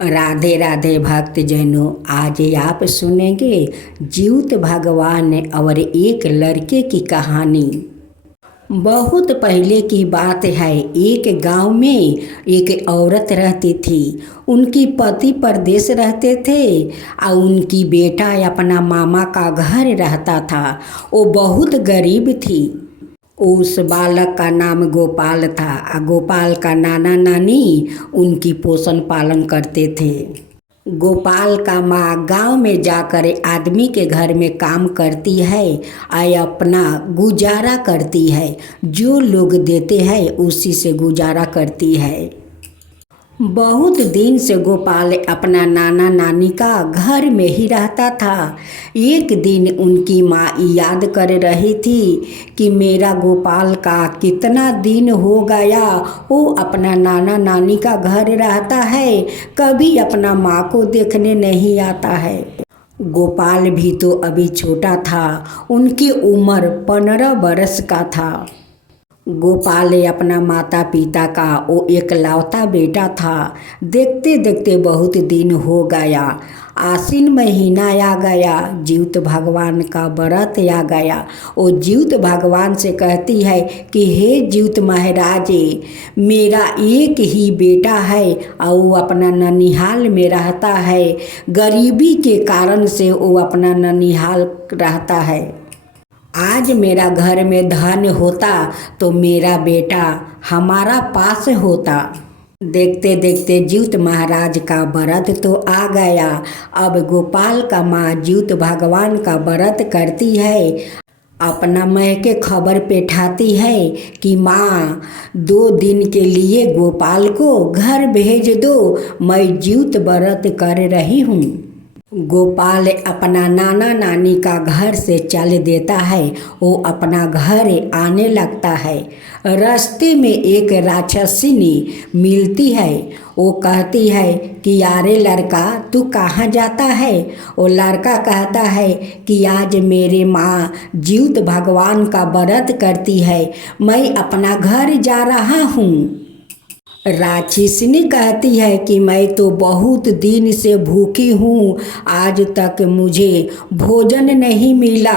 राधे राधे भक्तजनों, आज आप सुनेंगे जीउत भगवान और एक लड़के की कहानी। बहुत पहले की बात है। एक गांव में एक औरत रहती थी। उनकी पति परदेश रहते थे और उनकी बेटा अपना मामा का घर रहता था। वो बहुत गरीब थी। उस बालक का नाम गोपाल था और गोपाल का नाना नानी उनकी पोषण पालन करते थे। गोपाल का माँ गांव में जाकर आदमी के घर में काम करती है और अपना गुजारा करती है। जो लोग देते हैं उसी से गुजारा करती है। बहुत दिन से गोपाल अपना नाना नानी का घर में ही रहता था। एक दिन उनकी माँ याद कर रही थी कि मेरा गोपाल का कितना दिन हो गया वो अपना नाना नानी का घर रहता है, कभी अपना माँ को देखने नहीं आता है। गोपाल भी तो अभी छोटा था। उनकी उम्र 15 बरस का था। गोपाल अपना माता पिता का वो एकलौता बेटा था। देखते देखते बहुत दिन हो गया। आश्विन महीना आ गया। जीउत भगवान का व्रत आ गया। वो जीउत भगवान से कहती है कि हे जीउत महाराज, मेरा एक ही बेटा है और वो अपना ननिहाल में रहता है। गरीबी के कारण से वो अपना ननिहाल रहता है। आज मेरा घर में धन होता तो मेरा बेटा हमारा पास होता। देखते देखते जीउत महाराज का व्रत तो आ गया। अब गोपाल का माँ जीउत भगवान का व्रत करती है। अपना मह के खबर पेठाती है कि माँ 2 दिन के लिए गोपाल को घर भेज दो, मैं जीउत व्रत कर रही हूँ। गोपाल अपना नाना नानी का घर से चल देता है। वो अपना घर आने लगता है। रास्ते में एक राक्षसिनी मिलती है। वो कहती है कि यारे लड़का, तू कहाँ जाता है। वो लड़का कहता है कि आज मेरे माँ जीउत भगवान का व्रत करती है, मैं अपना घर जा रहा हूँ। राक्षसिनी कहती है कि मैं तो बहुत दिन से भूखी हूँ, आज तक मुझे भोजन नहीं मिला।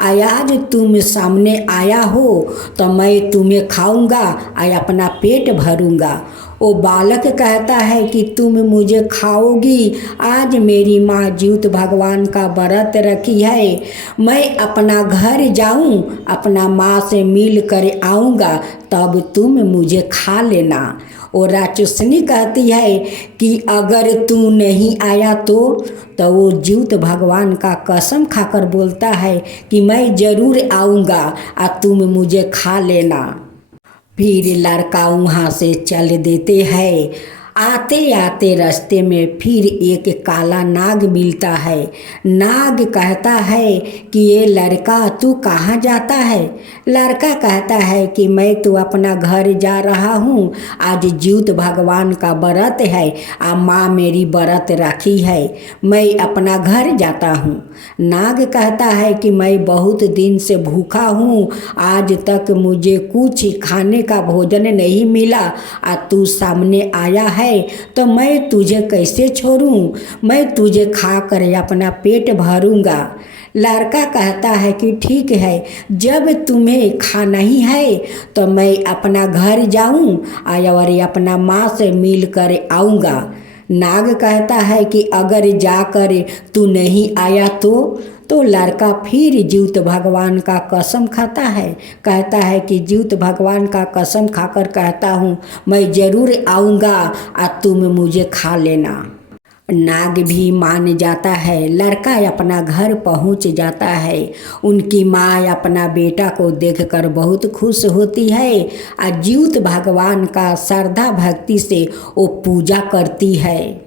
आज तुम सामने आया हो तो मैं तुम्हें खाऊंगा और अपना पेट भरूंगा। वो बालक कहता है कि तुम मुझे खाओगी, आज मेरी माँ जीउत भगवान का व्रत रखी है, मैं अपना घर जाऊं, अपना माँ से मिल कर आऊँगा, तब तुम मुझे खा लेना। और राक्षसनी कहती है कि अगर तू नहीं आया तो वो जीउत भगवान का कसम खाकर बोलता है कि मैं ज़रूर आऊँगा और तुम मुझे खा लेना। फिर लड़का वहाँ से चल देते हैं। आते आते रास्ते में फिर एक काला नाग मिलता है। नाग कहता है कि ये लड़का तू कहाँ जाता है। लड़का कहता है कि मैं तो अपना घर जा रहा हूँ, आज जीउत भगवान का व्रत है और माँ मेरी व्रत रखी है, मैं अपना घर जाता हूँ। नाग कहता है कि मैं बहुत दिन से भूखा हूँ, आज तक मुझे कुछ खाने का भोजन नहीं मिला और तू सामने आया है तो मैं तुझे कैसे छोड़ूं, मैं तुझे खाकर अपना पेट भरूंगा। लड़का कहता है कि ठीक है, जब तुम्हें खाना ही है तो मैं अपना घर जाऊं और अपना माँ से मिल कर आऊँगा। नाग कहता है कि अगर जाकर तू नहीं आया तो लड़का फिर जीउत भगवान का कसम खाता है। कहता है कि जीउत भगवान का कसम खाकर कहता हूँ मैं ज़रूर आऊँगा और तुम मुझे खा लेना। नाग भी मान जाता है। लड़का अपना घर पहुंच जाता है। उनकी माँ अपना बेटा को देखकर बहुत खुश होती है और जीउत भगवान का श्रद्धा भक्ति से वो पूजा करती है।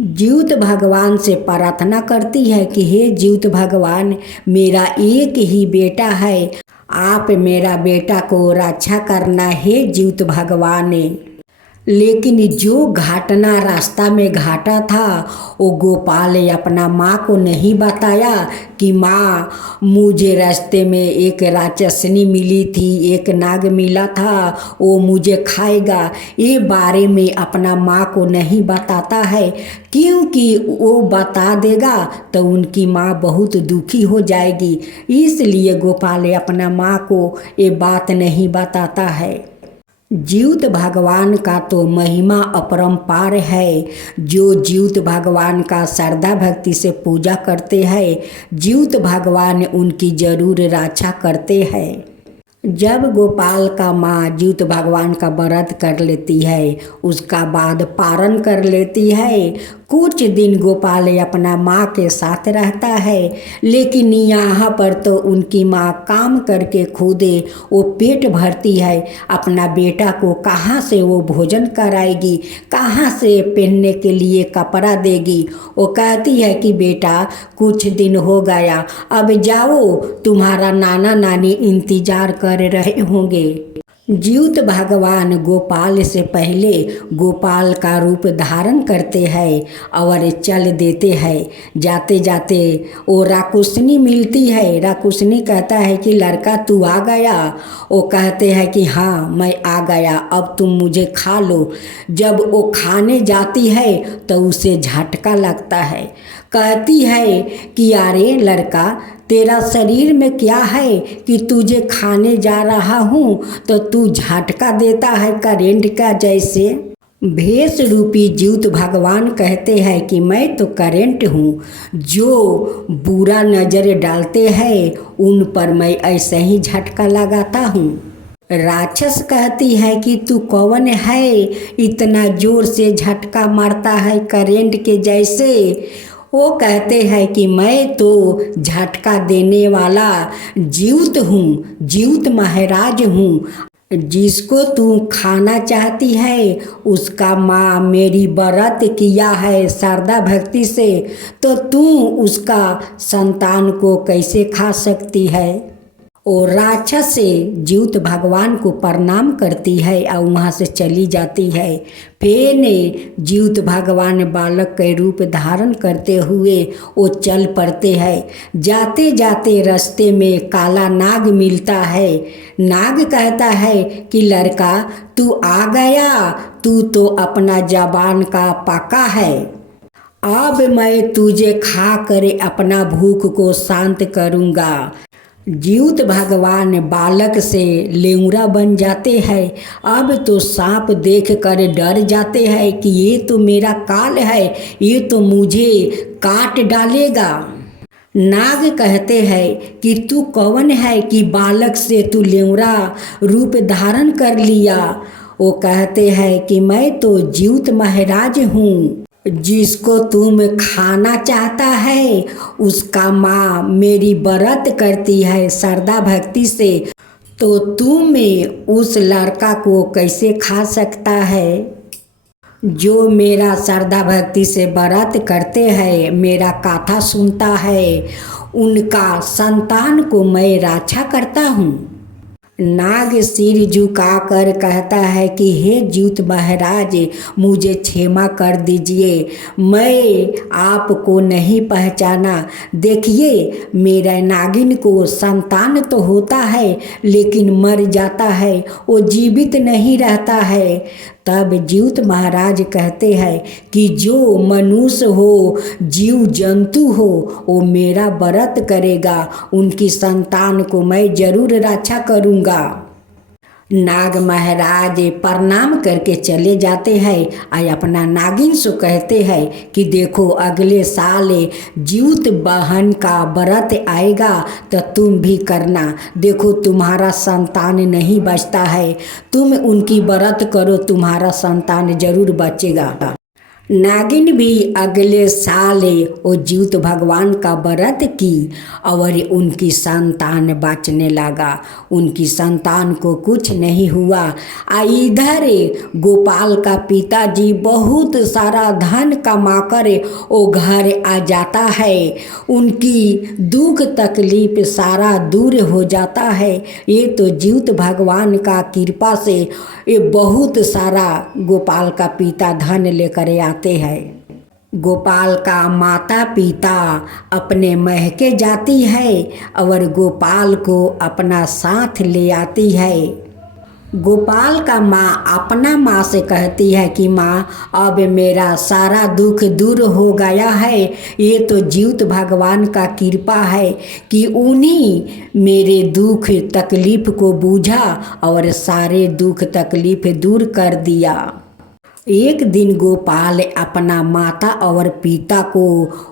जीउत भगवान से प्रार्थना करती है कि हे जीउत भगवान, मेरा एक ही बेटा है, आप मेरा बेटा को रक्षा करना है जीउत भगवान। लेकिन जो घटना रास्ता में घटा था वो गोपाल अपना माँ को नहीं बताया कि माँ मुझे रास्ते में एक राक्षसनी मिली थी, एक नाग मिला था, वो मुझे खाएगा। ये बारे में अपना माँ को नहीं बताता है, क्योंकि वो बता देगा तो उनकी माँ बहुत दुखी हो जाएगी। इसलिए गोपाल अपना माँ को ये बात नहीं बताता है। जीउत भगवान का तो महिमा अपरंपार है। जो जीउत भगवान का श्रद्धा भक्ति से पूजा करते हैं, जीउत भगवान उनकी जरूर रक्षा करते हैं। जब गोपाल का माँ जीउत भगवान का व्रत कर लेती है, उसका बाद पारण कर लेती है, कुछ दिन गोपाल अपना माँ के साथ रहता है। लेकिन यहाँ पर तो उनकी माँ काम करके खुदे वो पेट भरती है। अपना बेटा को कहाँ से वो भोजन कराएगी, कहाँ से पहनने के लिए कपड़ा देगी। वो कहती है कि बेटा कुछ दिन हो गया, अब जाओ, तुम्हारा नाना नानी इंतजार कर रहे होंगे। जीउत भगवान गोपाल से पहले गोपाल का रूप धारण करते हैं और चल देते हैं। जाते जाते वो राकुशनी मिलती है। राकुशनी कहता है कि लड़का तू आ गया। वो कहते हैं कि हाँ मैं आ गया, अब तुम मुझे खा लो। जब वो खाने जाती है तो उसे झटका लगता है। कहती है कि अरे लड़का, तेरा शरीर में क्या है कि तुझे खाने जा रहा हूँ तो तू झटका देता है करेंट का जैसे। भेष रूपी जीउत भगवान कहते हैं कि मैं तो करेंट हूँ, जो बुरा नज़र डालते हैं उन पर मैं ऐसे ही झटका लगाता हूँ। राक्षस कहती है कि तू कौन है, इतना जोर से झटका मारता है करेंट के जैसे। वो कहते हैं कि मैं तो झटका देने वाला जीउत हूँ, जीउत महाराज हूँ। जिसको तू खाना चाहती है उसका माँ मेरी व्रत किया है श्रद्धा भक्ति से, तो तू उसका संतान को कैसे खा सकती है। और राक्षस से जीउत भगवान को प्रणाम करती है और वहाँ से चली जाती है। फिर जीउत भगवान बालक के रूप धारण करते हुए वो चल पड़ते हैं। जाते जाते रास्ते में काला नाग मिलता है। नाग कहता है कि लड़का तू आ गया, तू तो अपना जबान का पक्का है, अब मैं तुझे खा कर अपना भूख को शांत करूँगा। जीउत भगवान बालक से लेउरा बन जाते हैं। अब तो सांप देख कर डर जाते हैं कि ये तो मेरा काल है, ये तो मुझे काट डालेगा। नाग कहते हैं कि तू कौन है कि बालक से तू लेउरा रूप धारण कर लिया। वो कहते हैं कि मैं तो जीउत महाराज हूँ, जिसको तुम खाना चाहता है उसका माँ मेरी व्रत करती है श्रद्धा भक्ति से, तो तुम उस लड़का को कैसे खा सकता है। जो मेरा श्रद्धा भक्ति से व्रत करते हैं, मेरा कथा सुनता है, उनका संतान को मैं रक्षा करता हूँ। नाग सिर झुकाकर कहता है कि हे जीउत महाराज, मुझे क्षमा कर दीजिए, मैं आपको नहीं पहचाना। देखिए मेरा नागिन को संतान तो होता है लेकिन मर जाता है, वो जीवित नहीं रहता है। तब जीउत महाराज कहते हैं कि जो मनुष्य हो, जीव जंतु हो, वो मेरा व्रत करेगा, उनकी संतान को मैं जरूर रक्षा करूँगा। नाग महाराज प्रणाम करके चले जाते हैं और अपना नागिन से कहते हैं कि देखो अगले साल जीउत बहन का व्रत आएगा तो तुम भी करना। देखो तुम्हारा संतान नहीं बचता है, तुम उनकी व्रत करो, तुम्हारा संतान जरूर बचेगा। नागिन भी अगले साल वो जीउत भगवान का व्रत की और उनकी संतान बचने लगा। उनकी संतान को कुछ नहीं हुआ। इधर गोपाल का पिताजी बहुत सारा धन कमाकर वो घर आ जाता है। उनकी दुख तकलीफ सारा दूर हो जाता है। ये तो जीउत भगवान का कृपा से ये बहुत सारा गोपाल का पिता धन लेकर आते हैं। गोपाल का माता पिता अपने महके जाती है और गोपाल को अपना साथ ले आती है। गोपाल का माँ अपना माँ से कहती है कि माँ अब मेरा सारा दुख दूर हो गया है। ये तो जीउत भगवान का कृपा है कि उन्हीं मेरे दुख तकलीफ को बूझा और सारे दुख तकलीफ दूर कर दिया। एक दिन गोपाल अपना माता और पिता को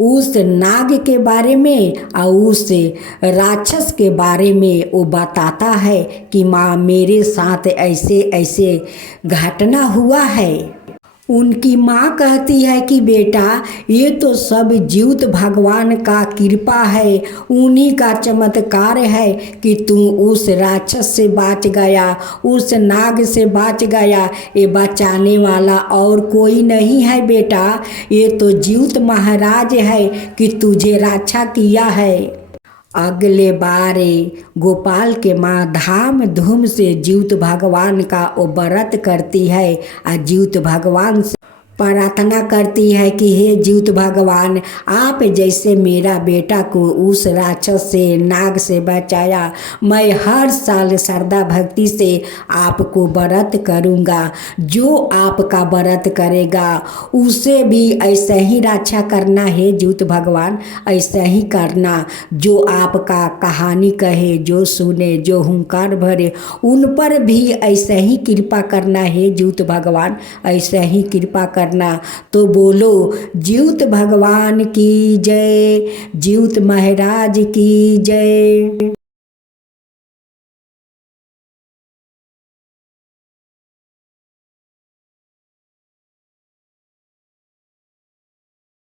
उस नाग के बारे में और उस राक्षस के बारे में वो बताता है कि माँ मेरे साथ ऐसे ऐसे घटना हुआ है। उनकी माँ कहती है कि बेटा ये तो सब जीउत भगवान का कृपा है, उन्हीं का चमत्कार है कि तू उस राक्षस से बच गया, उस नाग से बच गया। ये बचाने वाला और कोई नहीं है बेटा, ये तो जीउत महाराज है कि तुझे रक्षा किया है। अगले बार गोपाल के माँ धाम धूम से जीउत भगवान का वो व्रत करती है और जीउत भगवान से प्रार्थना करती है कि हे जीउत भगवान आप जैसे मेरा बेटा को उस राक्षस से नाग से बचाया, मैं हर साल श्रद्धा भक्ति से आपको व्रत करूँगा। जो आपका व्रत करेगा उसे भी ऐसे ही रक्षा करना है जीउत भगवान, ऐसा ही करना। जो आपका कहानी कहे, जो सुने, जो हुंकार भरे, उन पर भी ऐसा ही कृपा करना है जीउत भगवान, ऐसा ही कृपा करना। तो बोलो जीउत भगवान की जय, जीउत महाराज की जय।